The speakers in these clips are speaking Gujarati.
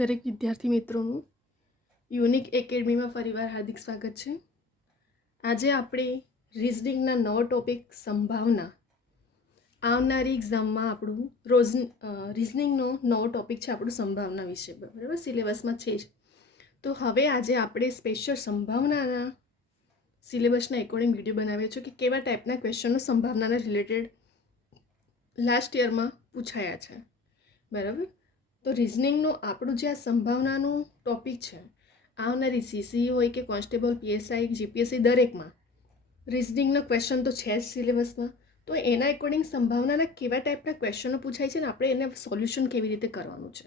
દરેક વિદ્યાર્થી મિત્રોનું યુનિક એકેડમીમાં ફરીવાર હાર્દિક સ્વાગત છે. આજે આપણે રિઝનિંગના નવો ટોપિક સંભાવના આવનારી એક્ઝામમાં આપણું રિઝનિંગનો નવો ટોપિક છે આપણું સંભાવના વિશે, બરાબર? સિલેબસમાં છે જ. તો હવે આજે આપણે સ્પેશિયલ સંભાવનાના સિલેબસના એકોર્ડિંગ વિડીયો બનાવ્યો છે કે કેવા ટાઈપના ક્વેશ્ચનો સંભાવનાના રિલેટેડ લાસ્ટ યરમાં પૂછાયા છે, બરાબર? તો રિઝનિંગનું આપણું જે આ સંભાવનાનું ટોપિક છે, આવનારી સીસી હોય કે કોન્સ્ટેબલ, પીએસઆઈ, જીપીએસસી દરેકમાં રિઝનિંગનો ક્વેશ્ચન તો છે જ સિલેબસમાં. તો એના એકોર્ડિંગ સંભાવનાના કેવા ટાઈપના ક્વેશ્ચનો પૂછાય છે ને આપણે એને સોલ્યુશન કેવી રીતે કરવાનું છે.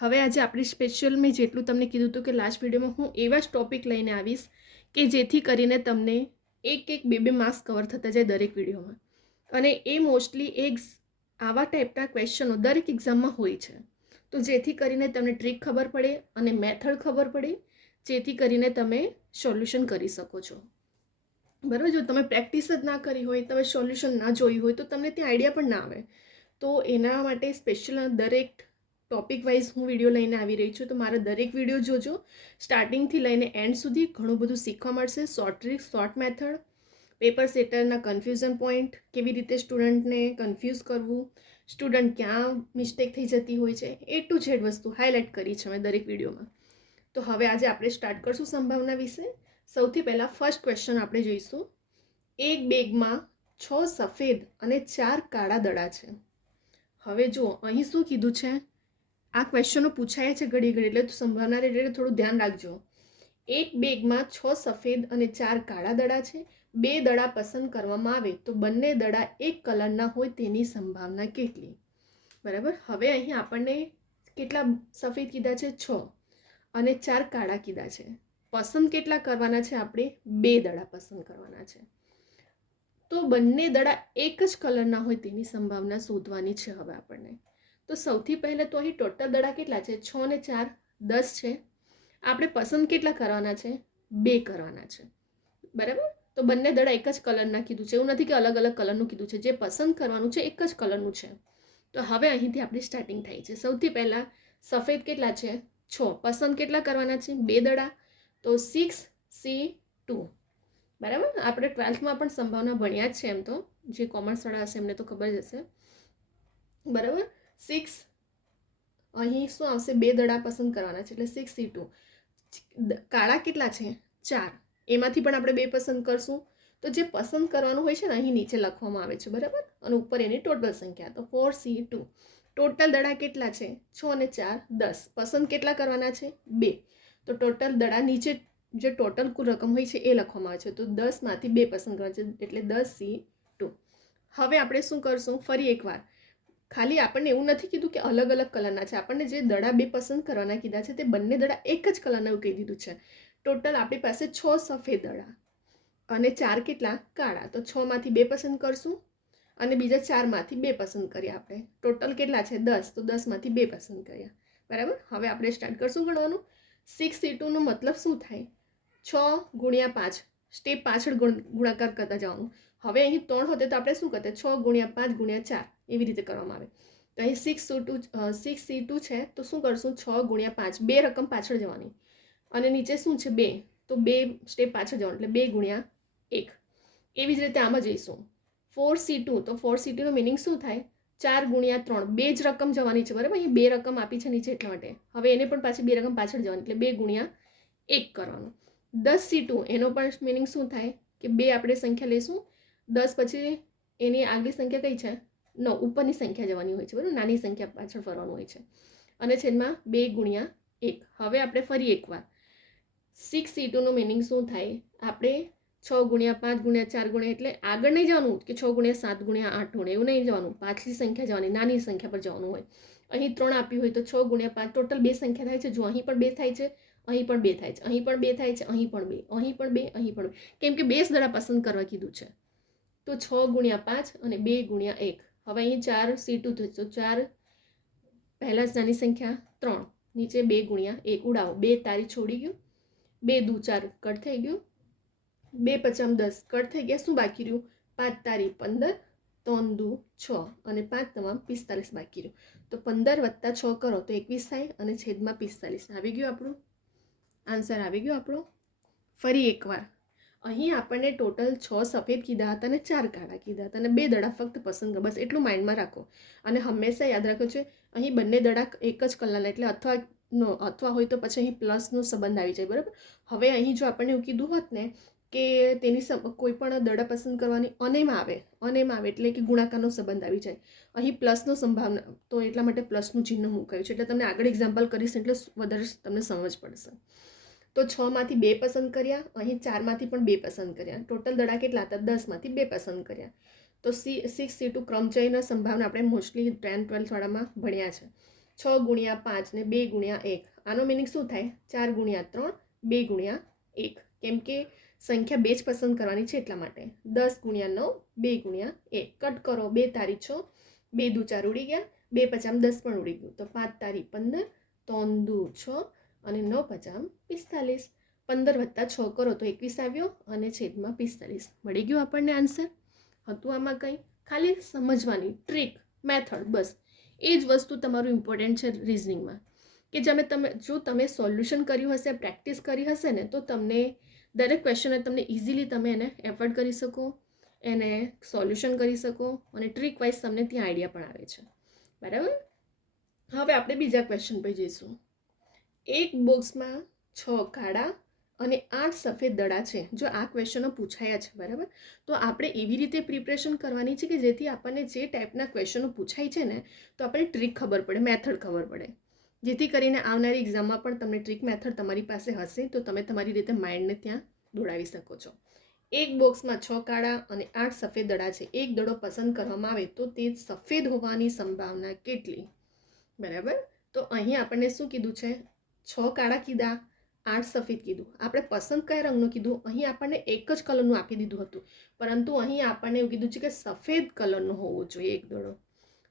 હવે આજે આપણી સ્પેશિયલ મેં જેટલું તમને કીધું હતું કે લાસ્ટ વિડીયોમાં હું એવા જ ટોપિક લઈને આવીશ કે જેથી કરીને તમને એક બે માર્ક્સ કવર થતા જાય દરેક વિડીયોમાં. અને એ મોસ્ટલી આવા ટાઈપના ક્વેશ્ચનો દરેક એક્ઝામમાં હોય છે. તો જેથી કરીને તમને ટ્રીક ખબર પડે અને મેથડ ખબર પડે, જેથી કરીને તમે સોલ્યુશન કરી શકો છો, બરાબર? જો તમે પ્રેક્ટિસ જ ના કરી હોય, તમે સોલ્યુશન ના જોયું હોય તો તમને ત્યાં આઈડિયા પણ ના આવે. તો એના માટે સ્પેશિયલ દરેક ટોપિક વાઇઝ હું વિડીયો લઈને આવી રહી છું. તો મારા દરેક વિડીયો જોજો, સ્ટાર્ટિંગથી લઈને એન્ડ સુધી ઘણું બધું શીખવા મળશે. Short trick, short method, paper સેટરના કન્ફ્યુઝન પોઈન્ટ, કેવી રીતે સ્ટુડન્ટને કન્ફ્યુઝ કરવું, સ્ટુડન્ટ ક્યાં મિસ્ટેક થઈ જતી હોય છે, એ ટુ ઝેડ વસ્તુ હાઇલાઇટ કરી છે મેં દરેક વિડીયોમાં. તો હવે આજે આપણે સ્ટાર્ટ કરશું સંભાવના વિશે. સૌથી પહેલાં ફર્સ્ટ ક્વેશ્ચન આપણે જોઈશું. એક બેગમાં 6 સફેદ અને 4 કાળા દડા છે. હવે જુઓ અહીં શું કીધું છે, આ ક્વેશ્ચનો પૂછાય છે ઘડી ઘડી, એટલે સંભાવના રિલેટેડ થોડું ધ્યાન રાખજો. એક બેગમાં 6 સફેદ અને 4 કાળા દડા છે. 2 દડા પસંદ કરવામાં આવે તો બંને દડા એક કલરના હોય તેની સંભાવના કેટલી? બરાબર. હવે અહીં આપણને કેટલા સફેદ કીધા છે? 6 અને 4 કાળા કીધા છે. પસંદ કેટલા કરવાના છે? આપણે 2 દડા પસંદ કરવાના છે. તો બંને દડા એક જ કલરના હોય તેની સંભાવના શોધવાની છે હવે આપણને. તો સૌથી પહેલાં તો અહીં ટોટલ દડા કેટલા છે? 6 અને 4 10 છે. આપણે પસંદ કેટલા કરવાના છે? 2 કરવાના છે, બરાબર? તો બંને દડા એક જ કલરના કીધું છે, એવું નથી કે અલગ અલગ કલરનું કીધું છે. જે પસંદ કરવાનું છે એક જ કલરનું છે. તો હવે અહીંથી આપણી સ્ટાર્ટિંગ થાય છે. સૌથી પહેલાં સફેદ કેટલા છે? 6. પસંદ કેટલા કરવાના છે? 2 દડા. તો 6C2, બરાબર? આપણે 12થમાં પણ સંભાવના ભણ્યા જ છે, એમ તો જે કોમર્સવાળા હશે એમને તો ખબર જ હશે, બરાબર? 6 અહીં શું આવશે? 2 દડા પસંદ કરવાના છે એટલે 6C2. કાળા કેટલા છે? 4. એમાંથી પણ આપણે 2 પસંદ કરશું. તો જે પસંદ કરવાનું હોય છે ને અહીં નીચે લખવામાં આવે છે, બરાબર? અને ઉપર એની ટોટલ સંખ્યા, તો 4C2. ટોટલ દડા કેટલા છે? 6 અને 4 10. પસંદ કેટલા કરવાના છે? 2. તો ટોટલ દડા નીચે જે ટોટલ કુલ રકમ હોય છે એ લખવામાં આવે છે. તો 10માંથી 2 પસંદ કરવાના છે એટલે 10C2. હવે આપણે શું કરશું? ફરી એકવાર, ખાલી આપણને એવું નથી કીધું કે અલગ અલગ કલરના છે. આપણને જે દડા 2 પસંદ કરવાના કીધા છે તે બંને દડા એક જ કલરના એવું કહી દીધું છે. ટોટલ આપણી પાસે 6 સફેદ દડા અને 4 કેટલા? કાળા. તો 6માંથી 2 પસંદ કરશું અને બીજા 4માંથી 2 પસંદ કરીએ આપણે. ટોટલ કેટલા છે? 10. તો 10માંથી 2 પસંદ કર્યા, બરાબર? હવે આપણે સ્ટાર્ટ કરશું ગણવાનું. 6C2નો મતલબ શું થાય? 6 ગુણ્યા 5, સ્ટેપ પાછળ ગુણાકાર કરતા જવાનું. હવે અહીં 3 હોતે તો આપણે શું કરતા? 6 ગુણ્યા 5 ગુણ્યા 4 એવી રીતે કરવામાં આવે. તો અહીં 6C2 છે તો શું કરશું? 6 ગુણ્યા 5, 2 રકમ પાછળ જવાની અને નીચે શું છે? 2. તો 2 સ્ટેપ પાછળ જવાનું એટલે 2 ગુણ્યા 1. એવી જ રીતે આમાં જઈશું. 4C2, તો 4C2નો મિનિંગ શું થાય? 4 ગુણ્યા 3, 2 જ રકમ જવાની છે, બરાબર? અહીં 2 રકમ આપી છે નીચે એટલા માટે. હવે એને પણ પાછી 2 રકમ પાછળ જવાની એટલે 2 ગુણ્યા 1 કરવાનું. 10C2, એનો પણ મિનિંગ શું થાય કે 2 આપણે સંખ્યા લઈશું, 10 પછી એની આગલી સંખ્યા કઈ છે? 9, ઉપરની સંખ્યા જવાની હોય છે, બરાબર? નાની સંખ્યા પાછળ ફરવાનું હોય છે. અને છેદમાં 2 ગુણ્યા 1. હવે આપણે ફરી એકવાર 6C2નો મિનિંગ શું થાય? આપણે 6 ગુણ્યા 5 ગુણ્યા 4 ગુણ્યા એટલે આગળ નહીં જવાનું કે 6 ગુણ્યા 7 ગુણ્યા 8 ગુણ્યા, એવું નહીં જવાનું. પાછલી સંખ્યા જવાની, નાની સંખ્યા પર જવાનું હોય. અહીં 3 આપ્યું હોય તો 6 ગુણ્યા 5 ટોટલ 2 સંખ્યા થાય છે. જો અહીં પણ 2 થાય છે, અહીં પણ 2 થાય છે, અહીં પણ 2 થાય છે, અહીં પણ 2, અહીં પણ 2, અહીં પણ 2, કેમ કે 2 દડા પસંદ કરવા કીધું છે. તો 6 ગુણ્યા 5 અને 2 ગુણ્યા 1. હવે અહીં 4C2 થશે તો 4 પહેલાં જ નાની સંખ્યા 3, નીચે 2 ગુણ્યા 1 ઉડાવો. 2 તારી છોડી ગયું, 2 દુ 4 કટ થઈ ગયું, 2 પચામ 10 કટ થઈ ગયા. શું બાકી રહ્યું? 5 તારી 15 3 દુ 6 અને 5 તમામ 45 બાકી રહ્યું. તો 15 + 6 કરો તો 21 થાય અને છેદમાં 45. આવી ગયું આપણું આન્સર આવી ગયો આપણો. ફરી એકવાર અહીં આપણને ટોટલ 6 સફેદ કીધા હતા અને 4 કાળા કીધા હતા અને 2 દડા ફક્ત પસંદ કરો. બસ એટલું માઇન્ડમાં રાખો અને હંમેશા યાદ રાખો છે અહીં બંને દડા એક જ કલરના, એટલે અથવા હોય તો પછી અહીં પ્લસનો સંબંધ આવી જાય. બરાબર. હવે અહીં જો આપણને એવું કીધું હોત ને કે તેની કોઈ પણ દડા પસંદ કરવાની અનેમ આવે એટલે કે ગુણાકારનો સંબંધ આવી જાય. અહીં પ્લસનો સંભાવના, તો એટલા માટે પ્લસનું ચિહ્ન મુકાયું છે. એટલે તમને આગળ એક્ઝામ્પલ કરીશ એટલે વધારે તમને સમજ પડશે. તો 6 માંથી 2 પસંદ કર્યા, અહીં 4 માંથી પણ 2 પસંદ કર્યા. ટોટલ દડા કેટલા હતા? 10 માંથી 2 પસંદ કર્યા. તો 6 C2 ક્રમચયના સંભાવના આપણે મોસ્ટલી 10th 12th વાળામાં ભણ્યા છે. 6 × 5 ને 2 × 1. આનો મિનિંગ શું થાય? 4 × 3 2 × 1. કેમ કે સંખ્યા 2 જ પસંદ કરવાની છે એટલા માટે. 10 × 9 2 × 1. કટ કરો, 2 તારી 6, 2 દુ 4 ઉડી ગયા, 2 પચામ 10 પણ ઉડી ગયું. તો 5 તારી 15, 3 દુ 6 અને 9 પચામ 45. 15 + 6 કરો તો 21 આવ્યો અને છેદમાં 45. મળી ગયું આપણને આન્સર. હતું આમાં કંઈ? ખાલી સમજવાની ટ્રીક, મેથડ, બસ એ જ વસ્તુ તમારું ઇમ્પોર્ટન્ટ છે રિઝનિંગમાં. કે જો તમે સોલ્યુશન કર્યું હશે, પ્રેક્ટિસ કરી હશે ને, તો તમને દરેક ક્વેશ્ચનને તમને ઇઝીલી તમે એને એફર્ટ કરી શકો, એને સોલ્યુશન કરી શકો અને ટ્રીક વાઇઝ તમને ત્યાં આઈડિયા પણ આવે છે. બરાબર. હવે આપણે બીજા ક્વેશ્ચન પર જઈશું. એક બોક્સમાં 6 કાળા અને 8 સફેદ દડા છે. જો આ ક્વેશ્ચનો પૂછાયા છે, બરાબર, તો આપણે એવી રીતે પ્રિપરેશન કરવાની છે કે જેથી આપણને જે ટાઈપના ક્વેશ્ચનો પૂછાય છે ને, તો આપણને ટ્રીક ખબર પડે, મેથડ ખબર પડે, જેથી કરીને આવનારી એક્ઝામમાં પણ તમને ટ્રીક મેથડ તમારી પાસે હશે તો તમે તમારી રીતે માઇન્ડને ત્યાં દોડાવી શકો છો. એક બોક્સમાં 6 કાળા અને 8 સફેદ દડા છે. એક દડો પસંદ કરવામાં આવે તો તે સફેદ હોવાની સંભાવના કેટલી? બરાબર. તો અહીં આપણને શું કીધું છે? 6 કાળા કીધા, 8 સફેદ કીધું. આપણે પસંદ કયા રંગનું કીધું? અહીં આપણને એક જ કલરનું આપી દીધું હતું, પરંતુ અહીં આપણને એવું કીધું છે કે સફેદ કલરનો હોવો જોઈએ એક દડો.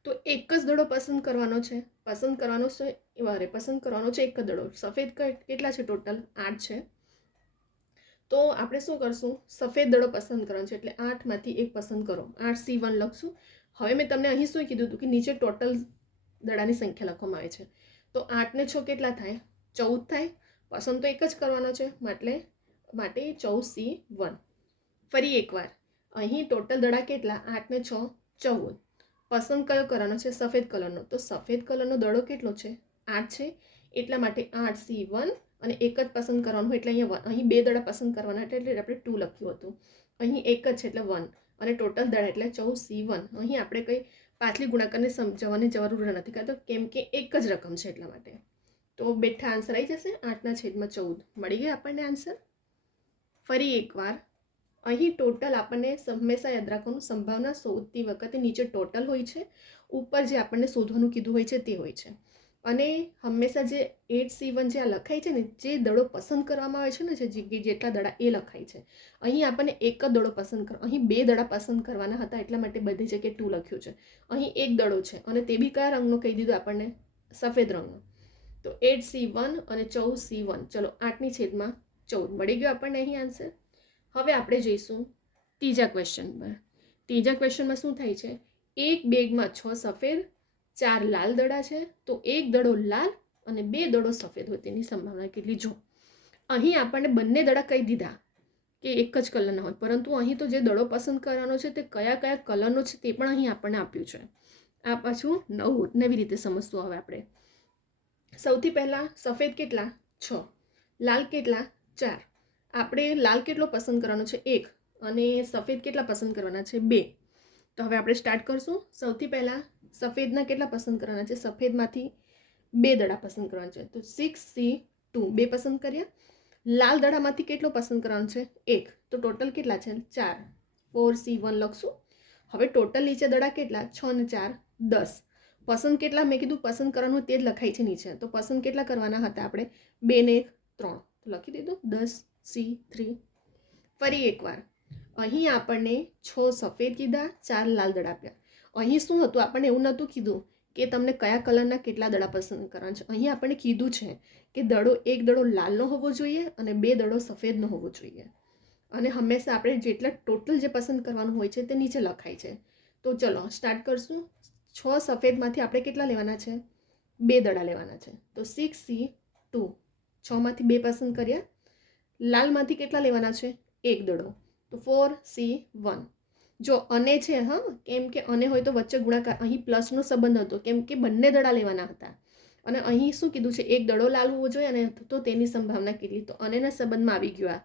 તો એક જ દડો પસંદ કરવાનો છે. પસંદ કરવાનો છે એક દડો. સફેદ કેટલા છે? ટોટલ 8 છે. તો આપણે શું કરશું? સફેદ દડો પસંદ કરવાનો છે એટલે 8 માંથી 1 પસંદ કરો. 8C1 લખશું. હવે મેં તમને અહીં શું કીધું હતું કે નીચે ટોટલ દડાની સંખ્યા લખવામાં આવે છે. તો 8 ને 6 કેટલા થાય? 14 થાય. પસંદ તો એક જ કરવાનો છે માટે 14C1. ફરી એકવાર અહીં ટોટલ દડા કેટલા? 8 ને 6 14. પસંદ કયો કરવાનો છે? સફેદ કલરનો. તો સફેદ કલરનો દડો કેટલો છે? 8 છે. એટલા માટે 8C1 અને એક જ પસંદ કરવાનું એટલે અહીં 2 દડા પસંદ કરવાના એટલે આપણે 2 લખ્યું હતું. અહીં એક જ છે એટલે 1 અને ટોટલ દડા એટલે 14C1. અહીં આપણે કંઈ પાછલી ગુણાકારને સમજવાની જરૂર નથી કાં તો કેમ કે એક જ રકમ છે એટલા માટે. તો બેઠા આન્સર આવી જશે 8/14. મળી ગયો આપણને આન્સર. ફરી એકવાર અહીં ટોટલ આપણને હંમેશા યાદ રાખવાનું, સંભાવના શોધતી વખતે નીચે ટોટલ હોય છે, ઉપર જે આપણને શોધવાનું કીધું હોય છે તે હોય છે. અને હંમેશા જે 8C1 જે આ લખાય છે ને, જે દડો પસંદ કરવામાં આવે છે ને, જેટલા દડા એ લખાય છે. અહીં આપણને એક જ દડો પસંદ કરો. અહીં 2 દડા પસંદ કરવાના હતા એટલા માટે બધી જગ્યાએ 2 લખ્યું છે. અહીં એક દડો છે અને તે બી કયા રંગનો કહી દીધું આપણને? સફેદ રંગનો. તો 8C1 અને 14C1. ચલો 8/14 મળી ગયો આપણને અહીં આન્સર. હવે આપણે જઈશું ત્રીજા ક્વેશ્ચન પર. ત્રીજા ક્વેશ્ચનમાં શું થાય છે? એક બેગમાં 6 સફેદ 4 લાલ દડા છે. તો એક દડો લાલ અને 2 દડો સફેદ હોય તેની સંભાવના કેટલી? જો અહીં આપણને બંને દડા કહી દીધા કે એક જ કલરના હોય, પરંતુ અહીં તો જે દડો પસંદ કરવાનો છે તે કયા કલરનો છે તે પણ અહીં આપણને આપ્યું છે. આ પાછું નવી રીતે સમજતું. હવે આપણે સૌથી પહેલાં સફેદ કેટલા? 6. લાલ કેટલા? 4. આપણે લાલ કેટલો પસંદ કરવાનો છે? 1. અને સફેદ કેટલા પસંદ કરવાના છે? 2. તો હવે આપણે સ્ટાર્ટ કરશું. સૌથી પહેલાં સફેદના કેટલા પસંદ કરવાના છે? સફેદમાંથી 2 દડા પસંદ કરવાના છે. તો 6C2 2 પસંદ કર્યા. લાલ દડામાંથી કેટલો પસંદ કરવાનો છે? 1. તો ટોટલ કેટલા છે? 4. 4C1 લખશું. હવે ટોટલ નીચે દડા કેટલા? 6 ને 4 10. પસંદ કેટલા? મેં કીધું પસંદ કરવાનું તે જ લખાય છે નીચે. તો પસંદ કેટલા કરવાના હતા આપણે? 2 ને 1 3. તો લખી દીધું 10C3. ફરી એકવાર અહીં આપણને 6 સફેદ કીધા, 4 લાલ દડા આપ્યા. અહીં શું હતું? આપણને એવું નહોતું કીધું કે તમને કયા કલરના કેટલા દડા પસંદ કરવાના છે. અહીં આપણને કીધું છે કે એક દડો લાલનો હોવો જોઈએ અને 2 દડો સફેદનો હોવો જોઈએ. અને હંમેશા આપણે જેટલા ટોટલ જે પસંદ કરવાનું હોય છે તે નીચે લખાય છે. તો તો ચલો સ્ટાર્ટ કરશું. 6 સફેદમાંથી આપણે કેટલા લેવાના છે? 2 દડા લેવાના છે. તો 6C2, 6માંથી 2 પસંદ કર્યા. લાલમાંથી કેટલા લેવાના છે? 1 દડો, તો 4C1. જો અને છે, હા, કેમ કે અને હોય તો વચ્ચે ગુણાકાર, અહીં પ્લસનો સંબંધ હતો કેમ કે બંને દડા લેવાના હતા. અને અહીં શું કીધું છે? 1 દડો લાલ હોવો જોઈએ, અને તો તેની સંભાવના કેટલી? તો અનેના સંબંધમાં આવી ગયો આ,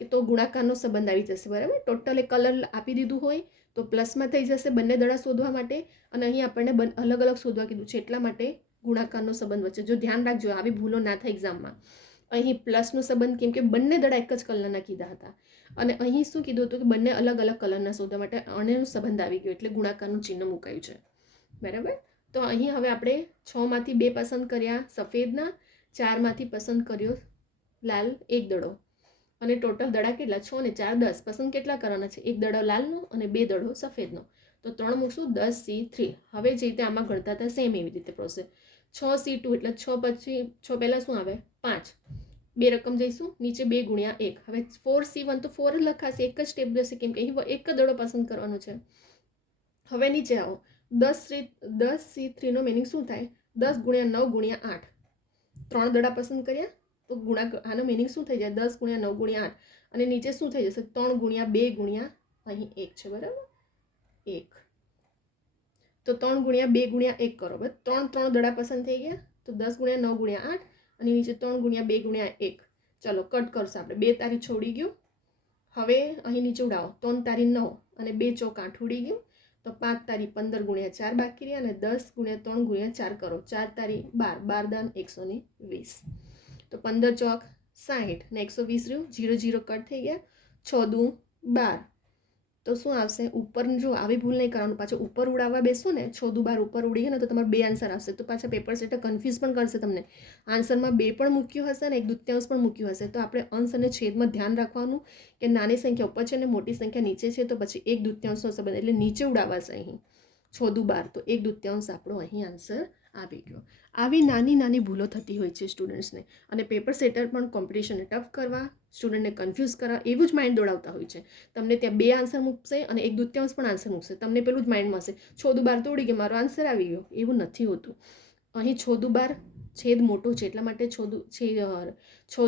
કે તો ગુણાકારનો સંબંધ આવી જશે. બરાબર, ટોટલ એક કલર આપી દીધું હોય તો પ્લસમાં થઈ જશે બંને દડા શોધવા માટે, અને અહીં આપણને અલગ અલગ શોધવા કીધું છે, એટલા માટે ગુણાકારનો સંબંધ વચ્ચે. જો ધ્યાન રાખજો, આવી ભૂલો ના થાય એક્ઝામમાં. અહીં પ્લસનો સંબંધ કેમ કે બંને દડા એક જ કલરના કીધા હતા, અને અહીં શું કીધું હતું કે બંને અલગ અલગ કલરના શોધવા માટે અનેનો સંબંધ આવી ગયો, એટલે ગુણાકારનું ચિહ્ન મુકાયું છે. બરાબર, તો અહીં હવે આપણે 6માંથી 2 પસંદ કર્યા સફેદના, 4માંથી પસંદ કર્યો લાલ 1 દડો, અને ટોટલ દડા કેટલા? 6 ને 4 10. પસંદ કેટલા કરવાના છે? 1 દડો લાલનો અને 2 દડો સફેદનો, તો 3 મૂકશું, 10C3. હવે જે રીતે આમાં ગણતા હતા સેમ એવી રીતે પ્રોસેસ. 6C2 એટલે 6 પછી 6 પહેલાં શું આવે? 5. 2 રકમ જઈશું નીચે, 2 ગુણ્યા 1. હવે 4C1 તો 4 જ લખાશે, એક જ સ્ટેપ જશે કેમ કે અહીં એક જ દડો પસંદ કરવાનો છે. હવે નીચે આવો, 10C3નો મિનિંગ શું થાય? 10 ગુણ્યા 9 ગુણ્યા 8. 3 દડા પસંદ કર્યા તો આનો મિનિંગ શું થઈ જાય? 10 ગુણ્યા 9 ગુણ્યા 8, અને નીચે શું થઈ જશે? 3 ગુણ્યા 2 ગુણ્યા અહીં 1 છે. બરાબર, 1. તો 3 ગુણ્યા 2 ગુણ્યા 1 કરો. બસ 3 દડા પસંદ થઈ ગયા, તો 10 ગુણ્યા 9 ગુણ્યા 8, અને નીચે 3 ગુણ્યા 2 ગુણ્યા 1. ચલો કટ કરશું આપણે. 2 તારી છોડી ગયું. હવે અહીં નીચે ઉડાવો, 3 તારી 9 અને 2 ચોક 8 ઉડી ગયું, તો 5 તારી 15 ગુણ્યા 4 બાકી રહ્યા, અને 10 ગુણ્યા 3 ગુણ્યા 4 કરો. 4 તારી 12, 12 દાન 120. તો 15 ચોક 60 ને 120 રહ્યું, 0 0 કટ થઈ ગયા. 6 દુ 12, તો શું આવશે? ઉપર જો આવી ભૂલ નહીં કરવાનું, પાછું ઉપર ઉડાવવા બેસો ને, 6 દુ 12 ઉપર ઉડી ને તો તમારે 2 આન્સર આવશે, તો પાછા પેપર સેટર કન્ફ્યુઝ પણ કરશે તમને. આન્સરમાં 2 પણ મૂક્યું હશે અને 1/2 પણ મૂક્યું હશે. તો આપણે અંશ અને છેદમાં ધ્યાન રાખવાનું કે નાની સંખ્યા ઉપર છે ને મોટી સંખ્યા નીચે છે, તો પછી 1/2નો સંબંધ, એટલે નીચે ઉડાવવાશે. અહીં 6 દુ 12, તો 1/2 આપણો અહીં આન્સર આવી ગયો. આવી નાની નાની ભૂલો થતી હોય છે સ્ટુડન્ટ્સને, અને પેપર સેટર પણ કોમ્પિટિશનને ટફ કરવા, સ્ટુડન્ટને કન્ફ્યુઝ કરવા, એવું જ માઇન્ડ દોડાવતા હોય છે. તમને ત્યાં 2 આન્સર મૂકશે અને 1/2 પણ આન્સર મૂકશે, તમને પેલું જ માઇન્ડમાં હશે 6 દુ 12 તો ઉડી ગયો, મારો આન્સર આવી ગયો. એવું નથી હોતું. અહીં 6 દુ 12 છેદ મોટો છે, એટલા માટે 6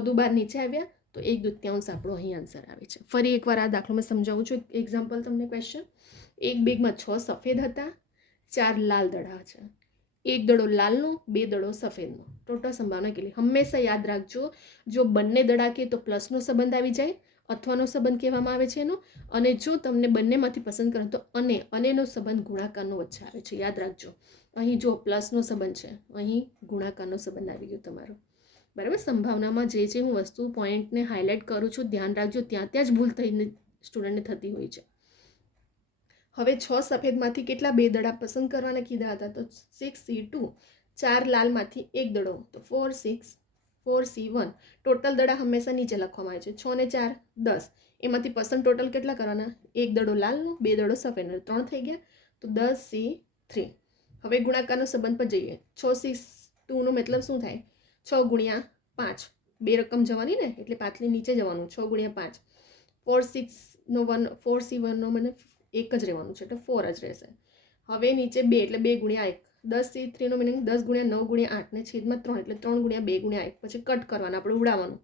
દુ 12 નીચે આવ્યા, તો 1/2 આપણો અહીં આન્સર આવે છે. ફરી એકવાર આ દાખલો મેં સમજાવું છું. એક્ઝામ્પલ તમને ક્વેશ્ચન. એક બેગમાં 6 સફેદ હતા, 4 લાલ દડા છે. 1 દડો લાલનો, 2 દડો સફેદનો. ટોટલ સંભાવના કેટલી? હંમેશા યાદ રાખજો, જો બંને દડા કે તો પ્લસનો સંબંધ આવી જાય, અથવાનો સંબંધ કહેવામાં આવે છે એનો, અને જો તમને બંનેમાંથી પસંદ કરો તો અનેનો સંબંધ ગુણાકારનો વચ્ચે આવે છે. યાદ રાખજો, અહીં જો પ્લસનો સંબંધ છે, અહીં ગુણાકારનો સંબંધ આવી ગયો તમારો. બરાબર, સંભાવનામાં જે હું વસ્તુ પોઈન્ટને હાઇલાઇટ કરું છું, ધ્યાન રાખજો, ત્યાં જ ભૂલ થઈને સ્ટુડન્ટને થતી હોય છે. હવે 6 સફેદમાંથી કેટલા 2 દડા પસંદ કરવાના કીધા હતા? તો 6C2. 4 લાલમાંથી 1 દડો, તો 4C1. ટોટલ દડા હંમેશા નીચે લખવામાં આવે છે. 6 ને 4 10, એમાંથી પસંદ ટોટલ કેટલા કરવાના? 1 દડો લાલનો, 2 દડો સફેદનો, 3 થઈ ગયા, તો 10C3. હવે ગુણાકારનો સંબંધ પર જઈએ. 6C2નો મતલબ શું થાય? 6 ગુણ્યા 5, 2 રકમ જવાની ને, એટલે પાછલી નીચે જવાનું. 6 ગુણ્યા 5. 4C1નો મને એક જ રહેવાનું છે, એટલે 4 જ રહેશે. હવે નીચે 2 એટલે 2 ગુણ્યા 1. 10C3નો મિનિંગ 10 ગુણ્યા 9 ગુણ્યા 8 ને છેદમાં 3, એટલે 3 ગુણ્યા 2 ગુણ્યા 1. પછી કટ કરવાના, આપણે ઉડાવવાનું.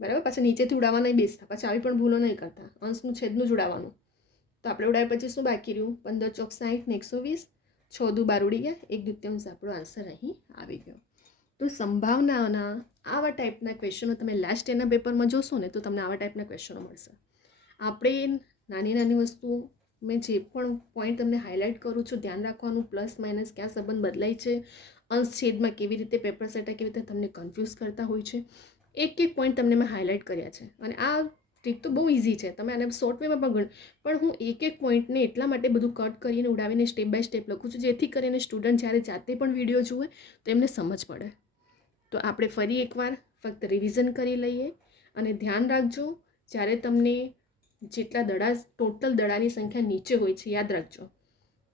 બરાબર, પાછા નીચેથી ઉડાવવા નહીં બેસતા, પછી આવી પણ ભૂલો નહીં કરતા, અંશનું છેદનું જ ઉડાવવાનું. તો આપણે ઉડાવ્યા પછી શું બાકી રહ્યું? 15 ચોક 60 ને 120. 6 દુ 12 ઉડી ગયા, 1/2 આપણો આન્સર અહીં આવી ગયો. તો સંભાવનાના આવા ટાઈપના ક્વેશ્ચનો તમે લાસ્ટ યરના પેપરમાં જોશો ને, તો તમને આવા ટાઈપના ક્વેશ્ચનો મળશે. આપણે નાની નાની વસ્તુઓ, મેં જે પણ પોઈન્ટ તમને હાઇલાઇટ કરું છું, ધ્યાન રાખવાનું. પ્લસ માઇનસ ક્યાં સંબંધ બદલાય છે, અંશ છેદમાં કેવી રીતે પેપર સેટર કેવી રીતે તમને કન્ફ્યુઝ કરતા હોય છે, એક પોઈન્ટ તમને મેં હાઇલાઇટ કર્યા છે. અને આ ટ્રીક તો બહુ ઇઝી છે, તમે આને શોર્ટ વેમાં પણ હું એક પોઈન્ટને એટલા માટે બધું કટ કરીને ઉડાવીને સ્ટેપ બાય સ્ટેપ લખું છું, જેથી કરીને સ્ટુડન્ટ જ્યારે જાતે પણ વિડીયો જુએ તો એમને સમજ પડે. તો આપણે ફરી એકવાર ફક્ત રિવિઝન કરી લઈએ, અને ધ્યાન રાખજો, જ્યારે તમને જેટલા દડા, ટોટલ દડાની સંખ્યા નીચે હોય છે, યાદ રાખજો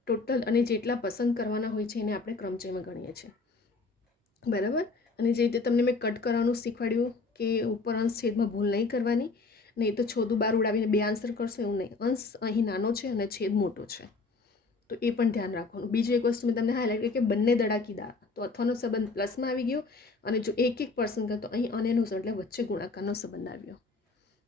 ટોટલ, અને જેટલા પસંદ કરવાના હોય છે એને આપણે ક્રમચયમાં ગણીએ છીએ. બરાબર, અને જે રીતે તમને મેં કટ કરવાનું શીખવાડ્યું કે ઉપર અંશ છેદમાં ભૂલ નહીં કરવાની, નહીં તો 6 દુ 12 ઉડાવીને 2 આન્સર કરશો, એવું નહીં. અંશ અહીં નાનો છે અને છેદ મોટો છે. તો એ પણ ધ્યાન રાખવાનું. બીજું એક વસ્તુ મેં તમને હાઇલાઇટ કરી કે બંને દડા કીધા તો અથવાનો સંબંધ પ્લસમાં આવી ગયો, અને જો 1% કરે તો અહીં અનેનું છે એટલે વચ્ચે ગુણાકારનો સંબંધ આવ્યો.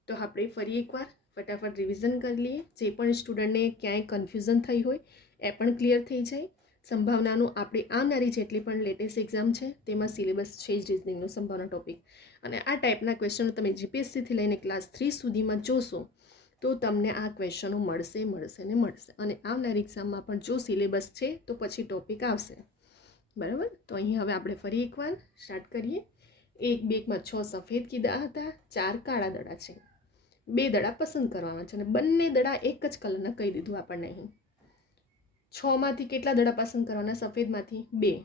તો આપણે ફરી એકવાર ફટાફટ રિવિઝન કરી લઈએ. જે પણ સ્ટુડન્ટને ક્યાંય કન્ફ્યુઝન થઈ હોય એ પણ ક્લિયર થઈ જાય. સંભાવનાનું આપણે આવનારી જેટલી પણ લેટેસ્ટ એક્ઝામ છે તેમાં સિલેબસ છે જ રિઝનિંગનો સંભાવના ટોપિક, અને આ ટાઈપના ક્વેશ્ચનો તમે જીપીએસસીથી લઈને ક્લાસ 3 સુધીમાં જોશો તો તમને આ ક્વેશ્ચનો મળશે ને મળશે. અને આવનારી એક્ઝામમાં પણ જો સિલેબસ છે તો પછી ટોપિક આવશે. બરાબર, તો અહીં હવે આપણે ફરી એકવાર સ્ટાર્ટ કરીએ. એક બેગમાં 6 સફેદ કીધા હતા, 4 કાળા દડા છે. 2 દડા પસંદ કરવાના છે અને બંને દડા એક જ કલરના કહી દીધું આપણને. અહીં 6માંથી કેટલા દડા પસંદ કરવાના? સફેદમાંથી 2.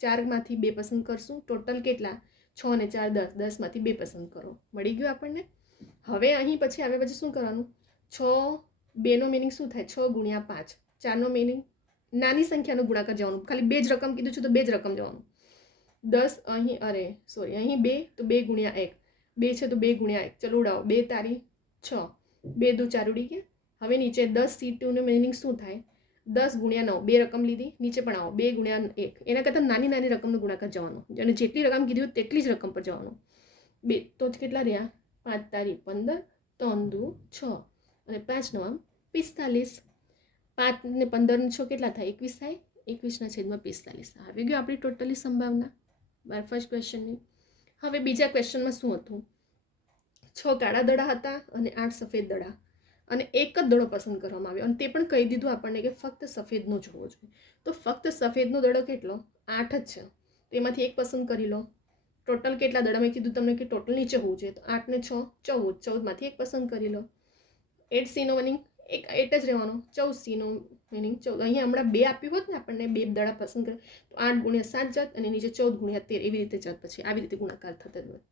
4માંથી 2 પસંદ કરશું. ટોટલ કેટલા? 6 અને 4 10. 10માંથી 2 પસંદ કરો. મળી ગયું આપણને. હવે અહીં પછી આવે પછી શું કરવાનું? 6 2નો મિનિંગ શું થાય? 6 ગુણ્યા 5. 4નો મિનિંગ નાની સંખ્યાનો ગુણાકાર જવાનું. ખાલી 2 જ રકમ કીધું છે તો 2 જ રકમ જવાનું. 10 અહીં અહીં 2 તો 2 ગુણ્યા 1. 2 છે તો 2 ગુણ્યા 1. ચલો ઉડાવો. 2 તારી 6. 2 દુ 4 ઉડી ગયા. હવે નીચે 10 C2નો મિનિંગ શું થાય? 10 ગુણ્યા 9. 2 રકમ લીધી. નીચે પણ આવો 2 ગુણ્યા 1. એના કરતાં નાની રકમનો ગુણાકાર જવાનો, અને જેટલી રકમ કીધી હોય તેટલી જ રકમ પર જવાનું. 2 તો કેટલા રહ્યા? 5 તારી 15. 3 દુ 6 અને 5 9 45. 5 ને 15 ને 6 કેટલા થાય? 21 થાય. 21/45 આવી ગયું આપણી ટોટલી સંભાવના ફર્સ્ટ ક્વેશ્ચનની. હવે બીજા ક્વેશ્ચનમાં શું હતું? 6 કાળા દડા હતા અને 8 સફેદ દડા, અને એક જ દડો પસંદ કરવામાં આવ્યો, અને તે પણ કહી દીધું આપણને કે ફક્ત સફેદનો જોવો જોઈએ. તો ફક્ત સફેદનો દડો કેટલો? 8 જ છે. તેમાંથી એક પસંદ કરી લો. ટોટલ કેટલા દડા? મેં કીધું તમને કે ટોટલ નીચે હોવું જોઈએ, તો 8 ને 6 14. 14માંથી એક પસંદ કરી લો. 8Cનો મિનિંગ 8 જ રહેવાનો. 14Cનો મિનિંગ 14. અહીંયા હમણાં 2 આપ્યું હોત ને આપણને, 2 દડા પસંદ કરે તો 8 ગુણ્યા 7 જાત, અને નીચે 14 ગુણ્યા 13 એવી રીતે જાત. પછી આવી રીતે ગુણાકાર થતો હોય.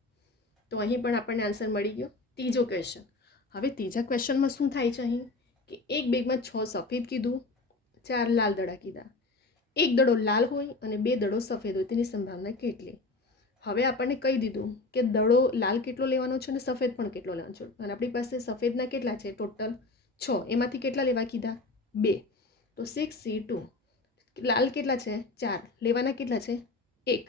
તો અહીં પણ આપણને આન્સર મળી ગયો. ત્રીજો ક્વેશ્ચન. હવે ત્રીજા ક્વેશ્ચનમાં શું થાય છે? અહીં કે એક બેગમાં 6 સફેદ કીધું, 4 લાલ દડા કીધા. એક દડો લાલ હોય અને 2 દડો સફેદ હોય, તેની સંભાવના કેટલી? હવે આપણને કહી દીધું કે દડો લાલ કેટલો લેવાનો છે અને સફેદ પણ કેટલો લેવાનો છે, અને આપણી પાસે સફેદના કેટલા છે? ટોટલ 6. એમાંથી કેટલા લેવા કીધા? 2. તો 6C2. લાલ કેટલા છે? 4. લેવાના કેટલા છે? 1.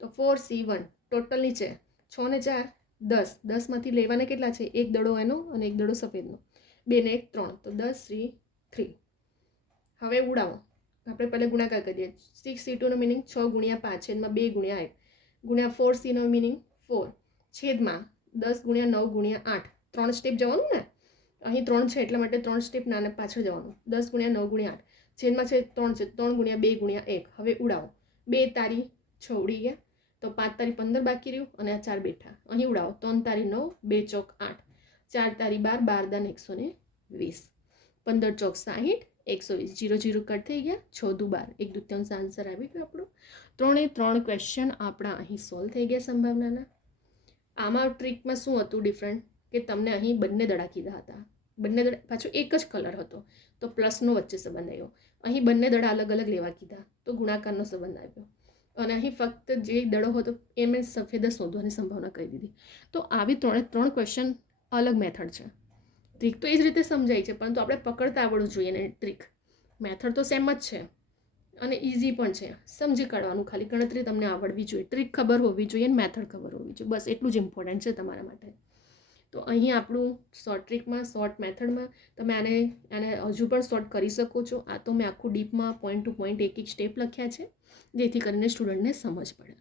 તો 4C1. ટોટલ નીચે 6 ને 4 10. 10માંથી લેવાના કેટલા છે? એક દડો એનો અને એક દડો સફેદનો. 2 ને 1 3. તો 10C3. હવે ઉડાવો. આપણે પહેલાં ગુણાકાર કરીએ. 6C2નો મિનિંગ 6 ગુણ્યા 5 છેદમાં 2 ગુણ્યા 1 ગુણ્યા 4C નો મિનિંગ 4 છેદમાં 10 ગુણ્યા 9 ગુણ્યા 8. 3 સ્ટેપ જવાનું ને, અહીં 3 છે એટલા માટે 3 સ્ટેપ નાના પાછળ જવાનું. 10 ગુણ્યા 9 ગુણ્યા 8 છેદમાં છે 3 છે. 3 ગુણ્યા 2 ગુણ્યા 1. હવે ઉડાવો. 2 તારી 6 ઉડી ગયા, તો 5 તારી 15 બાકી રહ્યું, અને આ 4 બેઠા. અહીં ઉડાવો. 3 તારી 9, 2 ચોક 8, 4 તારી 12, 12 દાન 120, 15 ચોક 60, 120. 0 0 કટ થઈ ગયા. 6 દુ 12, 1/2 આન્સર આવી ગયો આપણો. 3 ક્વેશ્ચન આપણા અહીં સોલ્વ થઈ ગયા સંભાવનાના. આમાં ટ્રીકમાં શું હતું ડિફરન્ટ? કે તમને અહીં બંને દડા કીધા હતા. બંને દડા પાછો એક જ કલર હતો તો પ્લસનો વચ્ચે સંબંધ આવ્યો. અહીં બંને દડા અલગ અલગ લેવા કીધા તો ગુણાકારનો સંબંધ આવ્યો, અને અહીં ફક્ત જે દડો હતો એ મેં સફેદ જ શોધવાની સંભાવના કહી દીધી. તો આવી 3 ક્વેશ્ચન અલગ મેથડ છે. ટ્રીક તો એ જ રીતે સમજાય છે, પરંતુ આપણે પકડતા આવડવું જોઈએ ને. ટ્રીક મેથડ તો સેમ જ છે અને ઇઝી પણ છે. સમજી કાઢવાનું, ખાલી ગણતરી તમને આવડવી જોઈએ, ટ્રીક ખબર હોવી જોઈએ, મેથડ ખબર હોવી જોઈએ. બસ એટલું જ ઇમ્પોર્ટન્ટ છે તમારા માટે. તો અહીં આપણું શોર્ટ ટ્રીકમાં, શોર્ટ મેથડમાં તમે આને હજુ પણ શોર્ટ કરી શકો છો. આ તો મેં આખું ડીપમાં પોઈન્ટ ટુ પોઈન્ટ એક સ્ટેપ લખ્યા છે જેથી કરીને સ્ટુડન્ટને સમજ પડે.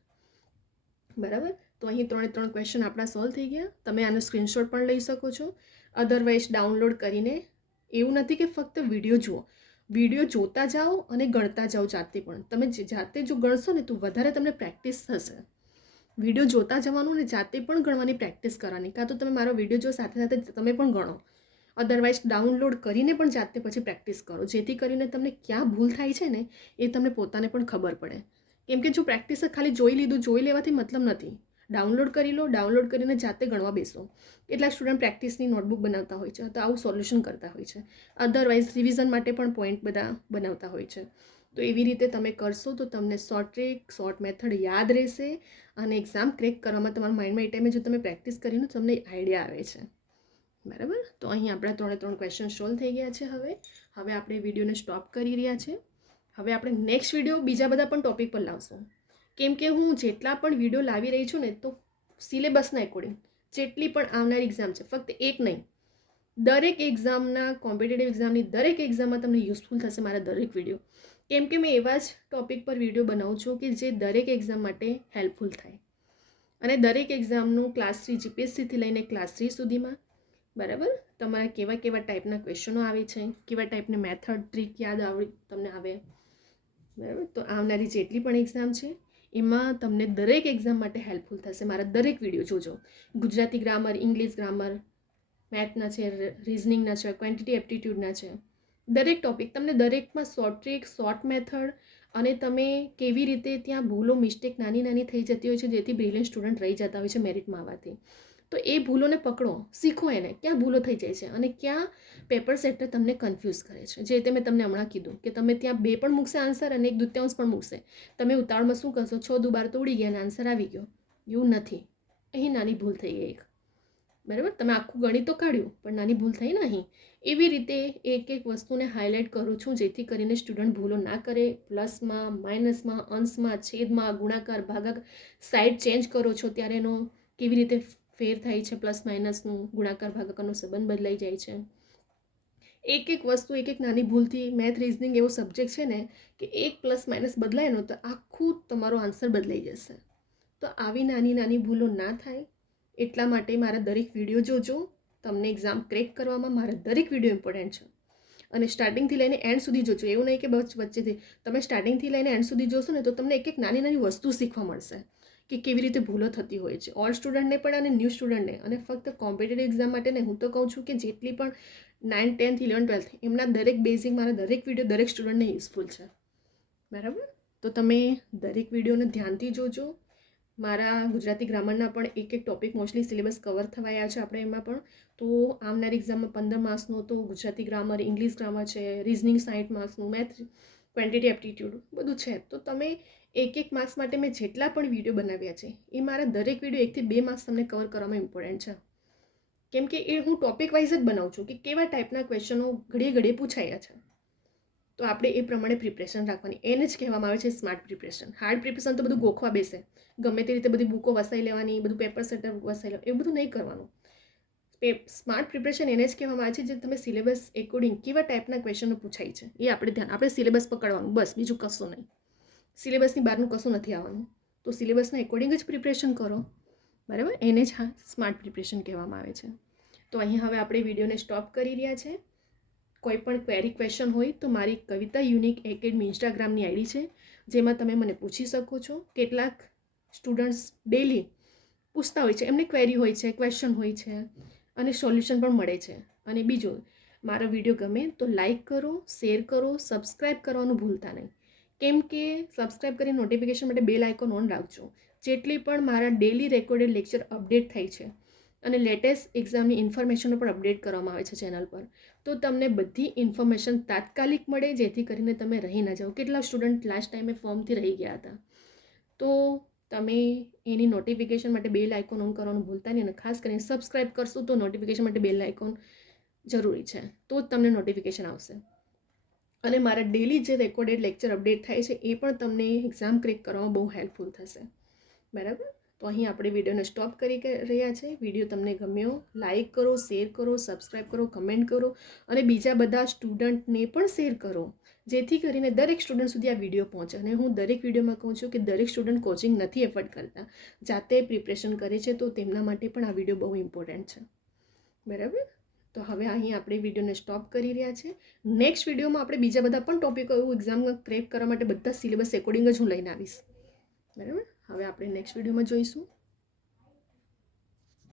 બરાબર, તો અહીં 3 ક્વેશ્ચન આપણા સોલ્વ થઈ ગયા. તમે આનો સ્ક્રીનશોટ પણ લઈ શકો છો. અધરવાઇઝ ડાઉનલોડ કરીને, એવું નથી કે ફક્ત વિડીયો જુઓ, વિડીયો જોતા જાઓ અને ગણતા જાઓ જાતે પણ. તમે જાતે જો ગણશો ને તો વધારે તમને પ્રેક્ટિસ થશે. વિડીયો જોતા જવાનું ને જાતે પણ ગણવાની પ્રેક્ટિસ કરવાની. કાં તો તમે મારો વિડીયો જો સાથે સાથે તમે પણ ગણો, અધરવાઇઝ ડાઉનલોડ કરીને પણ જાતે પછી પ્રેક્ટિસ કરો, જેથી કરીને તમને ક્યાં ભૂલ થાય છે ને એ તમને પોતાને પણ ખબર પડે. કેમ કે જો પ્રેક્ટિસ ખાલી જોઈ લેવાથી મતલબ નથી. ડાઉનલોડ કરી લો, ડાઉનલોડ કરીને જાતે ગણવા બેસો. કેટલાક સ્ટુડન્ટ પ્રેક્ટિસની નોટબુક બનાવતા હોય છે, તો આવું સોલ્યુશન કરતા હોય છે. અધરવાઇઝ રિવિઝન માટે પણ પોઈન્ટ બધા બનાવતા હોય છે. તો એવી રીતે તમે કરશો તો તમને શોર્ટ ટ્રીક, શોર્ટ મેથડ યાદ રહેશે, અને એક્ઝામ ક્રેક કરવામાં તમારા માઇન્ડમાં એ ટાઈમે જો તમે પ્રેક્ટિસ કરીને તમને આઈડિયા આવે છે. બરાબર. તો અહીં આપણા 3 ક્વેશ્ચન સોલ્વ થઈ ગયા છે. હવે આપણે વિડીયોને સ્ટોપ કરી રહ્યા છે. હવે આપણે નેક્સ્ટ વિડીયો બીજા બધા પણ ટોપિક પર લાવશું, કેમ કે હું જેટલા પણ વિડીયો લાવી રહી છું ને, તો સિલેબસના એકોર્ડિંગ જેટલી પણ આવનારી એક્ઝામ છે, ફક્ત એક નહીં, દરેક એક્ઝામના, કોમ્પિટિટિવ એક્ઝામની દરેક એક્ઝામમાં તમને યુઝફુલ થશે મારા દરેક વિડીયો, કેમ કે મેં એવા જ ટોપિક પર વિડીયો બનાવું છું કે જે દરેક એક્ઝામ માટે હેલ્પફુલ થાય. અને દરેક એક્ઝામનું ક્લાસ 3 જીપીએસસીથી લઈને ક્લાસ 3 સુધીમાં, બરાબર, તમારા કેવા કેવા ટાઈપના ક્વેશ્ચનો આવે છે, કેવા ટાઈપની મેથડ ટ્રીક યાદ તમને આવે, બરાબર. તો આવનારી જેટલી પણ એક્ઝામ છે એમાં તમને દરેક એક્ઝામ માટે હેલ્પફુલ થશે મારા દરેક વિડીયો જોજો. ગુજરાતી ગ્રામર, ઇંગ્લિશ ગ્રામર, મેથના છે, રિઝનિંગના છે, ક્વોન્ટિટી એપ્ટિટ્યૂડના છે, દરેક ટોપિક તમને દરેકમાં શોર્ટ ટ્રીક, શોર્ટ મેથડ, અને તમે કેવી રીતે ત્યાં ભૂલો, મિસ્ટેક નાની નાની થઈ જતી હોય છે જેથી બ્રિલિયન્ટ સ્ટુડન્ટ રહી જતા હોય છે મેરિટમાં આવવાથી. તો એ ભૂલોને પકડો, શીખો એને, ક્યાં ભૂલો થઈ જાય છે અને ક્યાં પેપર સેટર તમને કન્ફ્યુઝ કરે છે. જે રીતે મેં તમને હમણાં કીધું કે તમે ત્યાં 2 પણ મૂકશે આન્સર અને 1/2 પણ મૂકશે, તમે ઉતાવળમાં શું કરશો, 6 દુ 12 તો ઉડી ગયા અને આન્સર આવી ગયો. એવું નથી, અહીં નાની ભૂલ થઈ ગઈ એક, બરાબર. તમે આખું ગણિત તો કાઢ્યું પણ નાની ભૂલ થઈ ને અહીં. એવી રીતે એક એક વસ્તુને હાઇલાઇટ કરું છું જેથી કરીને સ્ટુડન્ટ ભૂલો ના કરે. પ્લસમાં, માઇનસમાં, અંશમાં, છેદમાં, ગુણાકાર, ભાગાકાર, સાઇડ ચેન્જ કરો છો ત્યારે એનો કેવી રીતે ફેર થાય છે, પ્લસ માઇનસનું, ગુણાકાર ભાગાકારનો સંબંધ બદલાઈ જાય છે. એક એક વસ્તુ, એક એક નાની ભૂલથી, મેથ, રિઝનિંગ એવો સબ્જેક્ટ છે ને કે એક પ્લસ માઇનસ બદલાય ને તો આખું તમારો આન્સર બદલાઈ જશે. તો આવી નાની નાની ભૂલો ના થાય એટલા માટે મારા દરેક વિડીયો જોજો. તમને એક્ઝામ ક્રેક કરવામાં મારા દરેક વિડીયો ઇમ્પોર્ટન્ટ છે. અને સ્ટાર્ટિંગથી લઈને એન્ડ સુધી જોજો. એવું નહીં કે બસ વચ્ચેથી, તમે સ્ટાર્ટિંગથી લઈને એન્ડ સુધી જોશો ને તો તમને એક એક નાની નાની વસ્તુ શીખવા મળશે કે કેવી રીતે ભૂલો થતી હોય છે, ઓલ્ડ સ્ટુડન્ટને પણ અને ન્યૂ સ્ટુડન્ટને. અને ફક્ત કોમ્પિટિટિવ એક્ઝામ માટે ને, હું તો કહું છું કે જેટલી પણ 9, 10, 11, 12 એમના દરેક બેઝિક મારા દરેક વિડીયો દરેક સ્ટુડન્ટને યુઝફુલ છે, બરાબર. તો તમે દરેક વિડીયોને ધ્યાનથી જોજો. મારા ગુજરાતી ગ્રામરના પણ એક એક ટોપિક મોસ્ટલી સિલેબસ કવર થવાયા છે આપણે એમાં પણ. તો આવનારી એક્ઝામમાં 15 માર્ક્સનો તો ગુજરાતી ગ્રામર, ઇંગ્લિશ ગ્રામર છે, રિઝનિંગ 60 માર્ક્સનું, મેથ, ક્વોન્ટિટી એપ્ટિટ્યૂડ બધું છે. તો તમે એક એક માર્ક્સ માટે મેં જેટલા પણ વિડીયો બનાવ્યા છે એ મારા દરેક વિડીયો 1 થી 2 માર્ક્સ તમને કવર કરવામાં ઇમ્પોર્ટન્ટ છે, કેમ કે એ હું ટોપિક વાઇઝ જ બનાવું છું કે કેવા ટાઈપના ક્વેશ્ચનો ઘડીએ ઘડીએ પૂછાયા છે. તો આપણે એ પ્રમાણે પ્રિપરેશન રાખવાની. એને જ કહેવામાં આવે છે સ્માર્ટ પ્રિપરેશન. હાર્ડ પ્રિપરેશન તો બધું ગોખવા બેસે, ગમે તે રીતે બધી બુકો વસાઈ લેવાની, બધું પેપર સેટર વસાઈ લેવાનું, એવું બધું નહીં કરવાનું. સ્માર્ટ પ્રિપરેશન એને જ કહેવામાં આવે છે જે તમે સિલેબસ એકોર્ડિંગ કેવા ટાઈપના ક્વેશ્ચનો પૂછાય છે એ આપણે સિલેબસ પકડવાનું, બસ, બીજું કશું નહીં. સિલેબસની બહારનું કશું નથી આવવાનું. તો સિલેબસના એકોર્ડિંગ જ પ્રિપરેશન કરો, બરાબર. એને જ સ્માર્ટ પ્રિપરેશન કહેવામાં આવે છે. તો અહીં હવે આપણે વિડીયોને સ્ટોપ કરી રહ્યા છે. કોઈ પણ ક્વેરી ક્વેશ્ચન હોય તો મારી કવિતા યુનિક એકેડમી ઇન્સ્ટાગ્રામની આઈડી છે, જેમાં તમે મને પૂછી શકો છો. કેટલાક સ્ટુડન્ટ્સ ડેલી પૂછતા હોય છે, એમને ક્વેરી હોય છે, ક્વેશ્ચન હોય છે અને સોલ્યુશન પણ મળે છે. અને બીજું, મારો વિડીયો ગમે તો લાઈક કરો, શેર કરો, સબસ્ક્રાઈબ કરવાનું ભૂલતા નહીં, કેમ કે સબસ્ક્રાઈબ કરી નોટિફિકેશન માટે બેલ આઇકોન ઓન રાખજો. જેટલી પણ મારા ડેલી રેકોર્ડેડ લેક્ચર અપડેટ થાય છે અને લેટેસ્ટ એક્ઝામની ઇન્ફોર્મેશનો પણ અપડેટ કરવામાં આવે છે ચેનલ પર, તો તમને બધી ઇન્ફોર્મેશન તાત્કાલિક મળે જેથી કરીને તમે રહી ના જાઓ. કેટલા સ્ટુડન્ટ લાસ્ટ ટાઈમે ફોર્મથી રહી ગયા હતા, તો તમે એની નોટિફિકેશન માટે બેલ આઇકોન ઓન કરવાનું ભૂલતા નહીં. અને ખાસ કરીને સબસ્ક્રાઈબ કરશો તો નોટિફિકેશન માટે બેલ આઇકોન જરૂરી છે, તો જ તમને નોટિફિકેશન આવશે. અને મારા ડેલી જે રેકોર્ડેડ લેક્ચર અપડેટ થાય છે એ પણ તમને એક્ઝામ ક્રેક કરવામાં બહુ હેલ્પફુલ થશે, બરાબર. તો અહીં આપણે વિડીયોને સ્ટોપ કરી રહ્યા છે. વિડીયો તમને ગમ્યો, લાઇક કરો, શેર કરો, સબસ્ક્રાઈબ કરો, કમેન્ટ કરો અને બીજા બધા સ્ટુડન્ટને પણ શેર કરો જેથી કરીને દરેક સ્ટુડન્ટ સુધી આ વિડીયો પહોંચે. અને હું દરેક વિડીયોમાં કહું છું કે દરેક સ્ટુડન્ટ કોચિંગ નથી એફર્ડ કરતા, જાતે પ્રિપરેશન કરે છે, તો તેમના માટે પણ આ વિડીયો બહુ ઇમ્પોર્ટન્ટ છે, બરાબર. તો હવે અહીં આપણે વિડીયોને સ્ટોપ કરી રહ્યા છે. નેક્સ્ટ વિડીયોમાં આપણે બીજા બધા પણ ટોપિકો એવું એક્ઝામ ક્રેક કરવા માટે બધા સિલેબસ એકોર્ડિંગ જ હું લઈને આવીશ, બરાબર. હવે આપણે નેક્સ્ટ વિડીયોમાં જોઈશું.